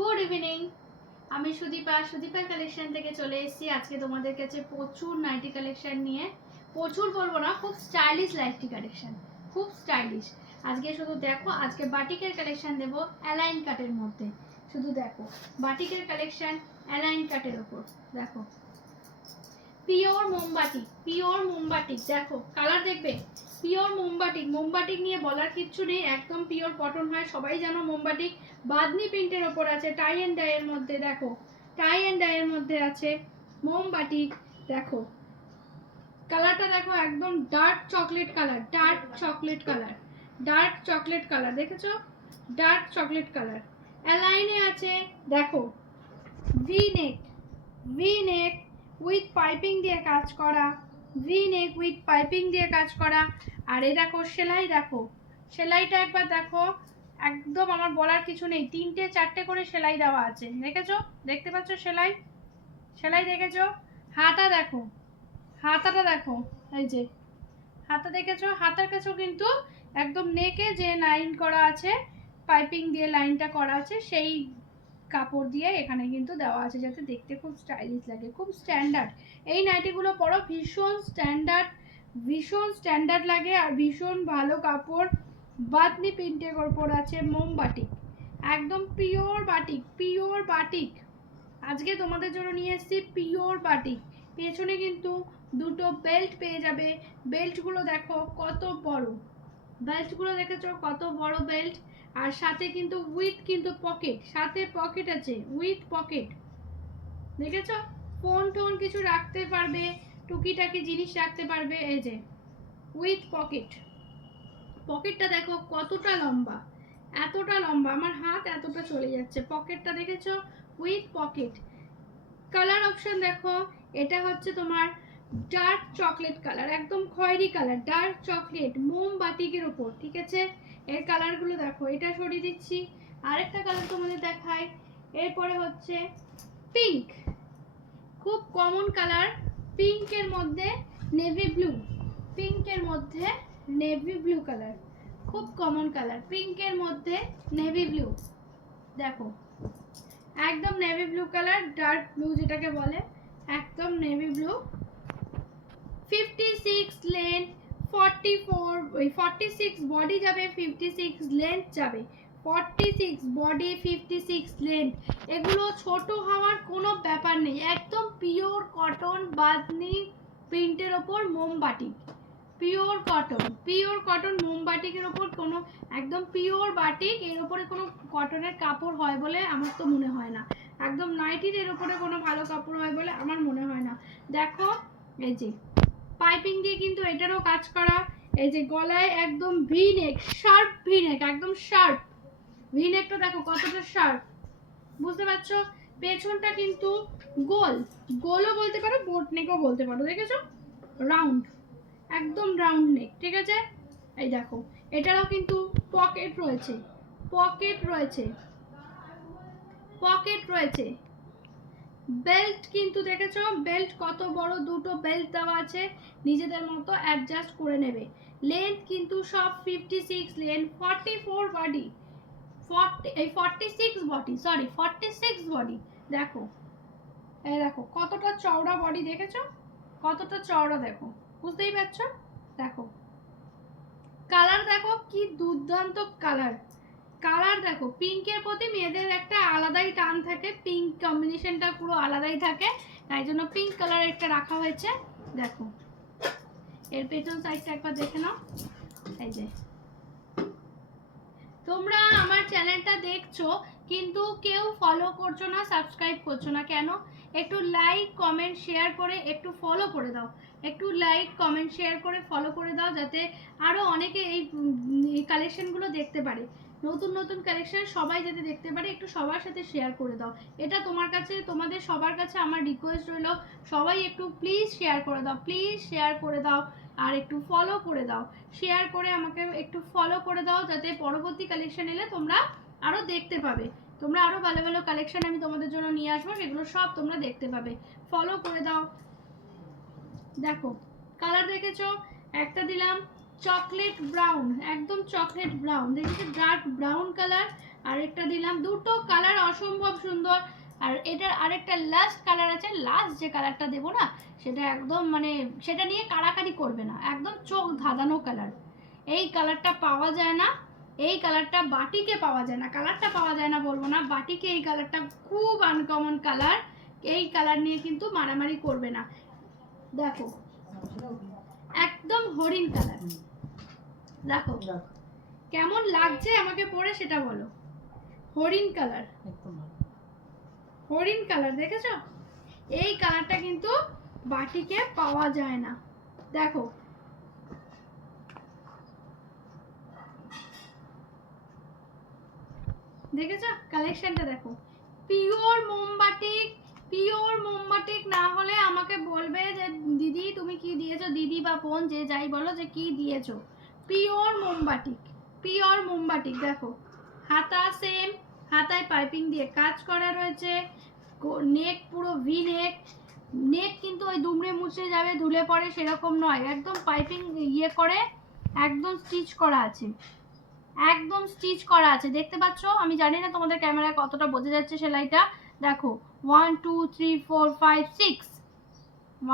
Good evening. আমি Sudipa collection থেকে চলে এসেছি আজকে তোমাদের কাছে প্রচুর নাইটি কালেকশন নিয়ে। প্রচুর বলবো না, খুব স্টাইলিশ নাইটি কালেকশন, খুব স্টাইলিশ। আজকে শুধু দেখো, আজকে বাটিকের কালেকশন দেবো অ্যালাইন কাটের মধ্যে। শুধু দেখো বাটিকের কালেকশন অ্যালাইন কাটের ওপর। দেখো পিওর মোমবাটি, দেখো কালার দেখবে, পিওর মোমবাটিক নিয়ে বলার কিচ্ছু নেই, একদম পিওর কটন হয়, সবাই জানো মোমবাটিক। বাদনি প্রিন্টের ওপর আছে, টাই অ্যান্ড ডাইয়ের মধ্যে, দেখো টাই অ্যান্ড ডাইয়ের মধ্যে আছে মোমবাটিক। দেখো কালারটা দেখো, একদম ডার্ক চকলেট কালার, দেখেছো? Dark chocolate colour. অ্যালাইনে আছে, দেখো ভি নেক উইথ পাইপিং দিয়ে কাজ করা, আর এই দেখো সেলাই, দেখো সেলাইটা একবার দেখো, একদম আমার বলার কিছু নেই, 3-4টে করে সেলাই দেওয়া আছে, দেখেছো? দেখতে পাচ্ছ সেলাই দেখেছো? হাতাটা দেখো, এই যে হাতা দেখেছো? হাতার কাছেও কিন্তু একদম নেকে যে লাইন করা আছে, পাইপিং দিয়ে লাইনটা করা আছে, সেই কাপড় দিয়ে এখানে কিন্তু দেওয়া আছে, যাতে দেখতে খুব স্টাইলিশ লাগে, খুব স্ট্যান্ডার্ড। এই নাইটিগুলো পরো, ভীষণ স্ট্যান্ডার্ড লাগে আর ভীষণ ভালো কাপড়। বাতনি প্রিন্টের ওপর আছে মোমবাটিক, একদম পিওর বাটিক। আজকে তোমাদের জন্য নিয়ে এসেছি পিওর বাটিক। পেছনে কিন্তু দুটো বেল্ট পেয়ে যাবে। বেল্টগুলো দেখো কত বড়, বেল্টগুলো দেখেছো কত বড় বেল্ট, আর সাথে কিন্তু উইথ কিন্তু পকেট, সাথে পকেট আছে, উইথ পকেট, দেখেছো? ফোন টোন কিছু রাখতে পারবে, টুকিটাকি জিনিস রাখতে পারবে, এই যে উইথ পকেটটা দেখো কতটা লম্বা, এতটা লম্বা, আমার হাত এতটা চলে যাচ্ছে। পকেটটা দেখেছো? With pocket. কালার অপশন দেখো, এটা হচ্ছে তোমার ডার্ক চকলেট কালার, একদম খয়েরি কালার, ডার্ক চকলেট মোমবাটিকের উপর, ঠিক আছে? এর কালারগুলো দেখো, এটা সরিয়ে দিচ্ছি, আরেকটা কালার তোমাদের দেখাই। এরপরে হচ্ছে পিঙ্ক, খুব কমন কালার, পিঙ্কের মধ্যে নেভি ব্লু কালার, খুব কমন কালার, পিঙ্কের মধ্যে নেভি ব্লু। দেখো একদম navy blue colour, dark blue যেটাকে বলে, একদম নেভি ব্লু। 56 লেন্থ, 46 বডি যাবে, 56 লেন্থ যাবে, 46 বডি, 56 লেন্থ। এগুলো ছোট হওয়ার কোনো ব্যাপার নেই, একদম পিওর কটন বাদনি প্রিন্টের ওপর মোমবাটিক, পিওর কটন মোমবাটিকের ওপর কোনো, একদম পিওর বাটিক, এর উপরে কোনো কটনের কাপড় হয় বলে আমার তো মনে হয় না, একদম নাইটির এর উপরে কোনো ভালো কাপড় হয় বলে আমার মনে হয় না। দেখো এই যে পাইপিং দিয়ে কিন্তু এটারও কাজ করা, এই যে গলায় একদম ভি নেক, শার্প ভি নেক, একদম শার্প ভি নেকটা দেখো কতটা শার্প, বুঝতে পারছো? পেছনটা কিন্তু গোলও বলতে পারো, বোট নেকও বলতে পারো, দেখেছো? রাউন্ড, একদম রাউন্ড নেক, ঠিক আছে? এই দেখো এটারও কিন্তু পকেট রয়েছে। বেল্ট কিন্তু দেখেছো, বেল্ট কত বড়, দুটো বেল্ট দেওয়া আছে, নিজেদের মতো অ্যাডজাস্ট করে নেবে। লেন্থ কিন্তু সব 56 লেন্থ, 44 বডি, 46 বডি। দেখো এই দেখো কতটা চওড়া বডি, দেখেছো কতটা চওড়া, দেখো বুঝতেই পারছো? দেখো কালার দেখো কি দুর্দান্ত কালার দেখো, পিঙ্কের প্রতি মেয়েদের একটা আলাদাই টান থাকে, পিঙ্ক কম্বিনেশনটা পুরো আলাদাই থাকে, তাই জন্য পিঙ্ক কালার একটা রাখা হয়েছে। দেখো এর পেছন সাইডটা একবার দেখে নাও, এই যে তোমরা আমার চ্যানেলটা দেখছো কিন্তু কেউ ফলো করছো না, সাবস্ক্রাইব করছো না কেন? একটু লাইক কমেন্ট শেয়ার করে একটু ফলো করে দাও, ফলো করে দাও, যাতে আরো অনেকে এই কালেকশনগুলো দেখতে পারে, নতুন কালেকশন সবাই যাতে দেখতে পারে, একটু সবার সাথে শেয়ার করে দাও। এটা তোমাদের সবার কাছে আমার রিকোয়েস্ট রইল, সবাই একটু প্লিজ শেয়ার করে দাও, আর একটু ফলো করে দাও, শেয়ার করে আমাকে একটু ফলো করে দাও, যাতে পরবর্তী কালেকশন এলে তোমরা আরো দেখতে পাবে, তোমরা আরো ভালো ভালো কালেকশন আমি তোমাদের জন্য নিয়ে আসবো, সেগুলো সব তোমরা দেখতে পাবে, ফলো করে দাও। দেখো কালার দেখেছো, একটা দিলাম চকলেট ব্রাউন, একদম চকলেট ব্রাউন, দেখেছো? ডার্ক ব্রাউন কালার, আরেকটা দিলাম, দুটো কালার অসম্ভব সুন্দর। আর এটার আরেকটা লাস্ট কালার আছে, লাস্ট যে কালারটা দেবো না সেটা একদম মানে সেটা নিয়ে কাড়াকাড়ি করবে না, একদম চোখ ধাঁধানো কালার। এই কালারটা পাওয়া যায় না, এই কালারটা বাটিকে পাওয়া যায় না, কালারটা পাওয়া যায় না বলবো না, বাটিকে এই কালারটা খুব আনকমন কালার। এই কালার নিয়ে কিন্তু মারামারি করবে না। দেখো একদম হরিণ কালার, দেখো কেমন লাগছে আমাকে পরে সেটা বলো। হরিণ কালার, হরিণ কালার দেখেছো? এই কালারটা কিন্তু বাটিকে পাওয়া যায় না। দেখো দেখেছো কালেকশনটা, দেখো পিওর মোমবাটিক। পিওর মোমবাটিক না হলে আমাকে বলবে যে দিদি তুমি কি দিয়েছো, দিদি বা বোন যে যাই বলো যে কি দিয়েছো। পিওর মোমবাটিক, পিওর মোমবাটিক। দেখো হাতা সেম, হাতায় পাইপিং দিয়ে কাজ করা রয়েছে, নেক পুরো ভি নেক। নেক কিন্তু ওই দুমড়ে মুচড়ে যাবে ধুলে পড়ে সেরকম নয়, একদম পাইপিং ইয়ে করে একদম স্টিচ করা আছে, একদম স্টিচ করা আছে। দেখতে পাচ্ছ? আমি জানি না তোমাদের ক্যামেরায় কতটা বোঝা যাচ্ছে সেলাইটা। দেখো 1 2 3 4 5 6,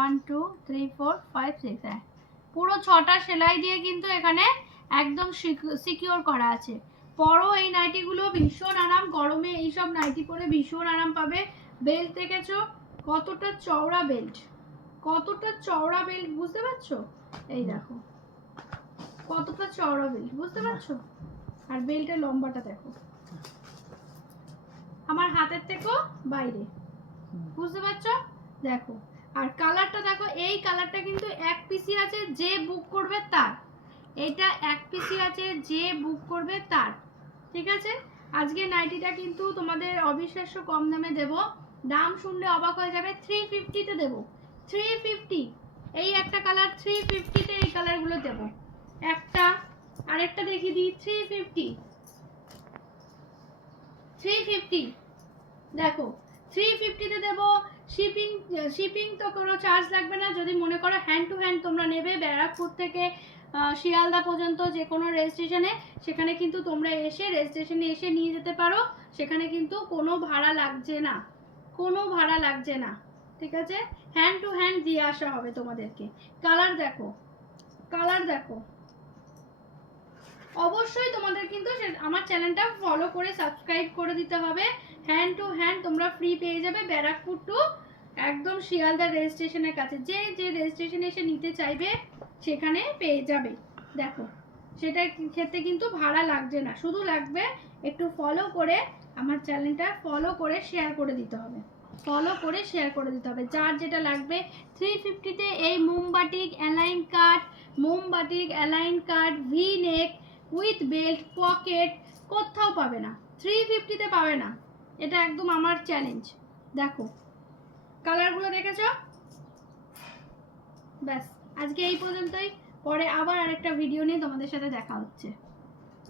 1 2 3 4 5 6, হ্যাঁ পুরো 6টা সেলাই দিয়ে কিন্তু এখানে একদম সিকিউর করা আছে। পরো এই নাইটিগুলো ভীষণ আরাম, গরমে এইসব নাইটি পরে ভীষণ আরাম পাবে। বেল্ট দেখেছো কতটা চওড়া বেল্ট, কতটা চওড়া বেল্ট বুঝতে পারছো? এই দেখো কতটা চওড়া বেল্ট বুঝতে পারছো? আর বেল্টের লম্বাটা দেখো আমার হাতের থেকেও বাইরে, বুঝতে পারছো? দেখো আর কালারটা দেখো, এই কালারটা কিন্তু এক পিসি আছে, যে বুক করবে তার। এটা এক পিসি আছে, যে বুক করবে তার। ঠিক আছে? আজকে নাইটিটা কিন্তু তোমাদের অবিশ্বাস্য কম দামে দেব, দাম শুনলে অবাক হয়ে যাবে। 350 তে দেব, 350। এই একটা কালার 350 তে, এই কালারগুলো দেব একটা। আরেকটা দেখিয়ে দিই 350, 350 দেখো 350 তে দেবো। শিপিং, শিপিং তো কোনো চার্জ লাগবে না। যদি মনে করো হ্যান্ড টু হ্যান্ড তোমরা নেবে ব্যারাকপুর থেকে শিয়ালদা পর্যন্ত যে কোনো রেল স্টেশনে, সেখানে কিন্তু তোমরা এসে রেল স্টেশনে এসে নিয়ে যেতে পারো, সেখানে কিন্তু কোনো ভাড়া লাগছে না, কোনো ভাড়া লাগছে না। ঠিক আছে? হ্যান্ড টু হ্যান্ড দিয়ে আসা হবে তোমাদেরকে। কালার দেখো, কালার দেখো। অবশ্যই তোমাদের কিন্তু আমার চ্যানেলটা ফলো করে সাবস্ক্রাইব করে দিতে হবে। হ্যান্ড টু হ্যান্ড তোমরা ফ্রি পেয়ে যাবে ব্যারাকপুর টু একদম শিয়ালদা রেল স্টেশনের কাছে। যে যে রেল স্টেশনে এসে নিতে চাইবে সেখানে পেয়ে যাবে। দেখো সেটা ক্ষেত্রে কিন্তু ভাড়া লাগছে না, শুধু লাগবে একটু ফলো করে আমার চ্যানেলটা ফলো করে শেয়ার করে দিতে হবে, ফলো করে শেয়ার করে দিতে হবে। যার যেটা লাগবে 350 তে এই মোমবাটিক অ্যালাইন কাট, মোমবাটিক A line cut V neck with belt pocket কোথাও পাবে না, 350 তে পাবে না। এটা একদম আমার চ্যালেঞ্জ। দেখো কালারগুলো দেখেছো? ব্যাস আজকে এই পর্যন্তই, পরে আবার আরেকটা ভিডিও নিয়ে তোমাদের সাথে দেখা হচ্ছে।